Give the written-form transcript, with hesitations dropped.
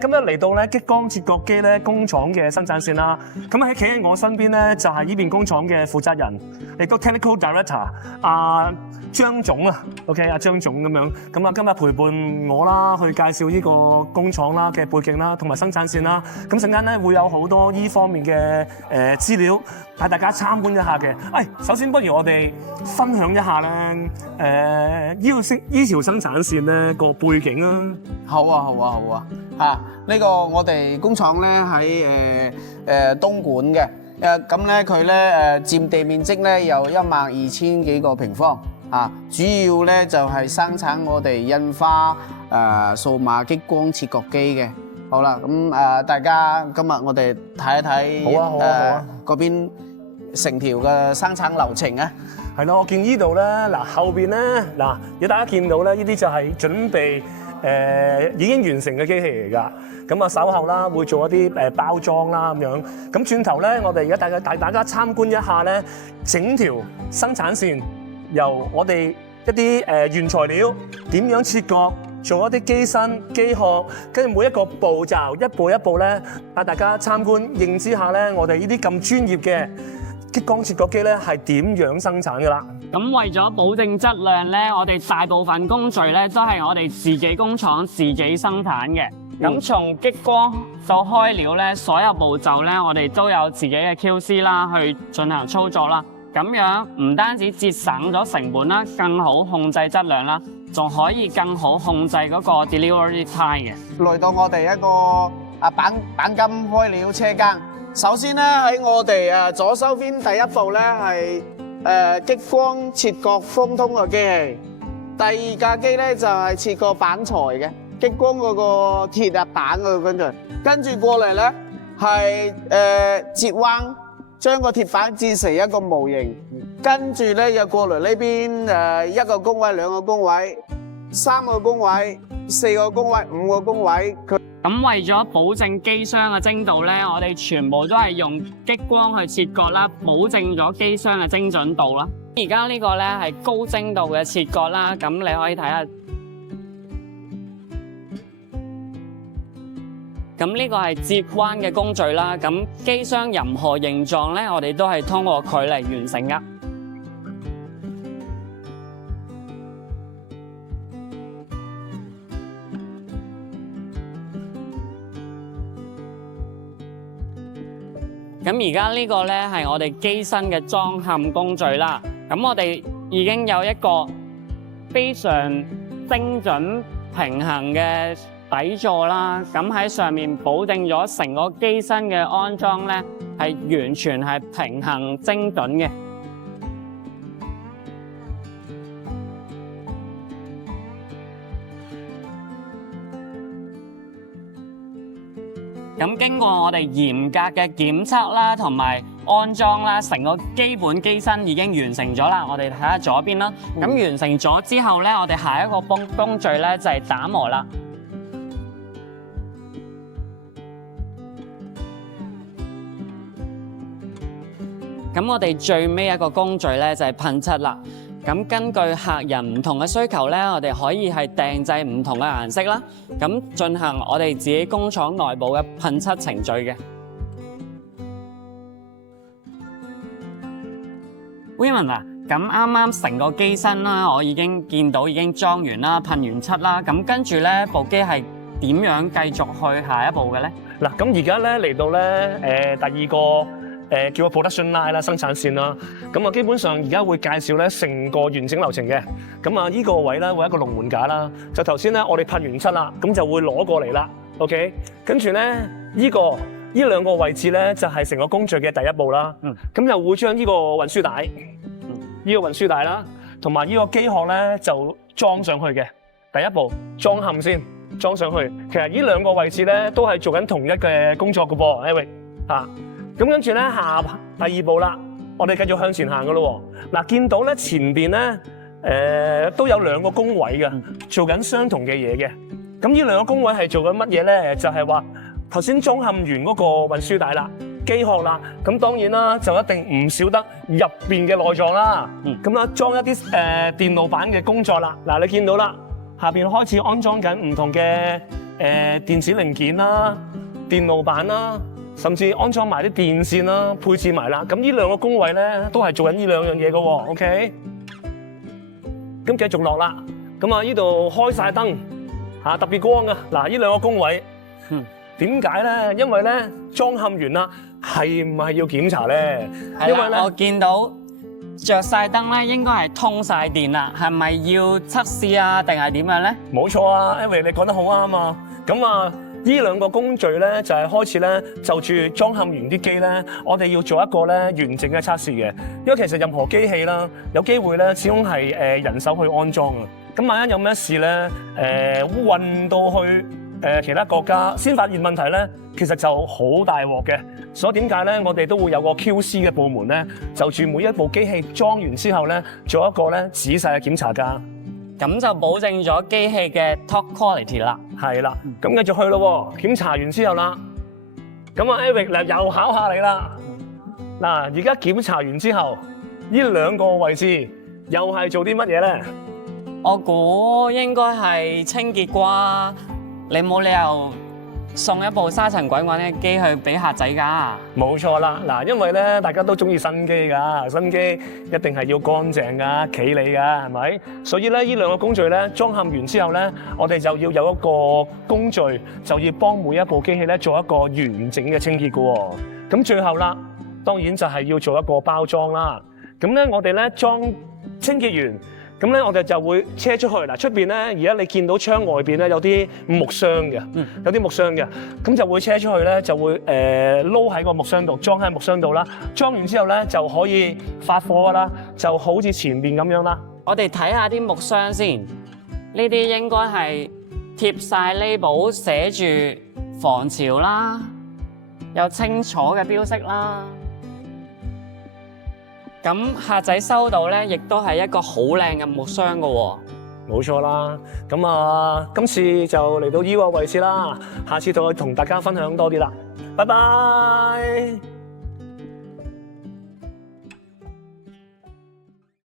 今日嚟到咧激光切割機咧工廠嘅生產線啦，咁企喺我身邊咧就係呢邊工廠嘅負責人，亦都 Technical Director 阿張總啊 ，OK 阿張總咁樣，咁啊今日陪伴我啦，去介紹呢個工廠啦嘅背景啦，同埋生產線啦，咁陣間咧會有好多呢方面嘅資料帶大家參觀一下嘅。首先不如我哋分享一下咧呢條生產線咧個背景啊。好啊！呢個我哋工廠咧喺東莞嘅，咁咧佢咧佔地面積咧有12000幾個平方，主要咧就係生產我哋印花數碼激光切割機嘅。好啦，咁大家今日我哋睇一睇，好啊，嗰邊成條嘅生產流程啊。係咯，我見呢度咧，後邊咧，如果大家見到咧，呢啲就係準備已經完成嘅機器嚟㗎。咁啊，稍後啦會做一啲包裝啦咁樣。咁轉頭咧，我哋而家帶大家參觀一下咧，整條生產線由我哋一啲原材料點樣切割，做一啲機身、機殼，跟住每一個步驟一步一步咧，帶大家參觀認知下咧，我哋呢啲咁專業嘅激光切割機咧係點樣生產㗎啦？咁為咗保證質量咧，我哋大部分工序咧都係我哋自己工廠自己生產嘅。咁從激光到開料咧，所有步驟咧，我哋都有自己嘅 QC 啦，去進行操作啦。咁樣唔單止節省咗成本啦，更好控制質量啦，仲可以更好控制嗰個 delivery time 嘅。來到我哋一個板金開料車間。首先咧喺我哋左手邊第一步咧係激光切割風通嘅機器，第二架機咧就係切割板材嘅激光嗰個鐵板嗰個跟住過嚟咧係折彎，將個鐵板折成一個模型，跟住咧又過嚟呢邊一個工位、兩個工位、三個工位、四個工位、五個工位。咁為咗保證機箱嘅精度咧，我哋全部都係用激光去切割啦，保證咗機箱嘅精準度啦。而家呢個咧係高精度嘅切割啦，咁你可以睇下。咁呢個係接彎嘅工序啦，咁機箱任何形狀咧，我哋都係通過佢嚟完成噶。咁而家呢個咧係我哋機身嘅裝嵌工序啦。咁我哋已經有一個非常精準平衡嘅底座啦。咁喺上面保證咗成個機身嘅安裝咧係完全係平衡精準嘅。咁經過我哋嚴格嘅檢測啦，同埋安裝啦，成個基本機身已經完成咗啦。我哋睇下左邊啦。咁完成咗之後咧，我哋下一個工序咧就係打磨啦。咁我哋最尾一個工序咧就係噴漆啦。咁根據客人唔同嘅需求咧，我哋可以係訂製唔同嘅顏色啦，咁進行我哋自己工廠內部嘅噴漆程序嘅。William 啊，咁啱啱成個機身啦，我已經見到已經裝完啦，噴完漆啦，咁跟住咧部機係點樣繼續去下一步嘅咧？嗱，咁而家咧嚟到咧第二個。叫個 production line 啦，生產線啦，咁啊基本上而家會介紹咧成個完整流程嘅，咁啊呢個位咧會有一個龍門架啦，就頭先咧我哋噴完漆啦，咁就會攞過嚟啦 ，OK， 跟住咧呢兩個位置咧就係成個工序嘅第一步啦，咁就會將呢個運輸帶，呢個運輸帶啦，同埋呢個機殼咧就裝上去嘅，第一步裝嵌先，裝上去，其實呢兩個位置咧都係做緊同一嘅工作㗎噃，Eric 嚇。咁跟住咧第二步啦，我哋繼續向前行噶咯喎。嗱，見到咧前邊咧都有兩個工位嘅，做緊相同嘅嘢嘅。咁呢兩個工位係做緊乜嘢咧？就係話頭先裝嵌完嗰個運輸帶啦、機殼啦，咁當然啦就一定唔少得入邊嘅內臟啦。咁啦，裝一啲電路板嘅工作啦。嗱，你見到啦，下邊開始安裝緊唔同嘅電子零件啦、電路板啦，甚至安裝埋啲電線啦、配置埋啦。咁呢兩個工位咧都係做緊呢兩樣嘢嘅喎。OK， 咁繼續落啦。咁啊，呢度開晒燈嚇，特別光啊！嗱，呢兩個工位，點解咧？因為咧裝嵌完啦，係唔係要檢查咧？因為咧我見到着晒燈咧，應該係通晒電啦，係咪要測試啊？定係點樣咧？冇錯啊 ，Eric 你講得好啱啊！咁啊，呢兩個工序咧就係開始咧就住裝嵌完啲機咧，我哋要做一個咧完整嘅測試嘅。因為其實任何機器啦，有機會咧始終係人手去安裝啊。咁萬一有咩事咧，運到去其他國家先發現問題咧，其實就好大鑊嘅。所以點解咧，我哋都會有個 QC 嘅部門咧，就住每一部機器裝完之後咧，做一個咧仔細嘅檢查㗎。咁就保證咗機器嘅 top quality 啦。係啦，咁繼續去咯喎，檢查完之後啦，咁啊 Eric 又考下你啦。嗱，而家檢查完之後，呢兩個位置又係做啲乜嘢咧？我估應該係清潔啩，你冇理由送一部沙塵滾滾嘅機去俾客仔㗎。冇錯啦，嗱，因為咧大家都中意新機㗎，新機一定係要乾淨㗎、企理㗎，係咪？所以咧呢兩個工序咧裝嵌完之後咧，我哋就要有一個工序，就要幫每一部機器咧做一個完整嘅清潔㗎喎。咁最後啦，當然就係要做一個包裝啦。咁咧我哋咧清潔完。咁咧，我哋就會車出去。嗱，出邊咧，而家你見到窗外邊咧有啲木箱嘅，有啲木箱嘅，咁就會車出去咧，就會撈喺個木箱度，裝喺木箱度啦。裝完之後咧，就可以發貨噶啦，就好似前面咁樣啦。我哋睇下啲木箱先，呢啲應該係貼晒 label 寫住防潮啦，有清楚嘅標識啦。咁客仔收到咧，亦都係一個好靚嘅木箱噶喎。冇錯啦，咁啊，今次就嚟到呢個位置啦，下次再同大家分享多啲啦，拜拜。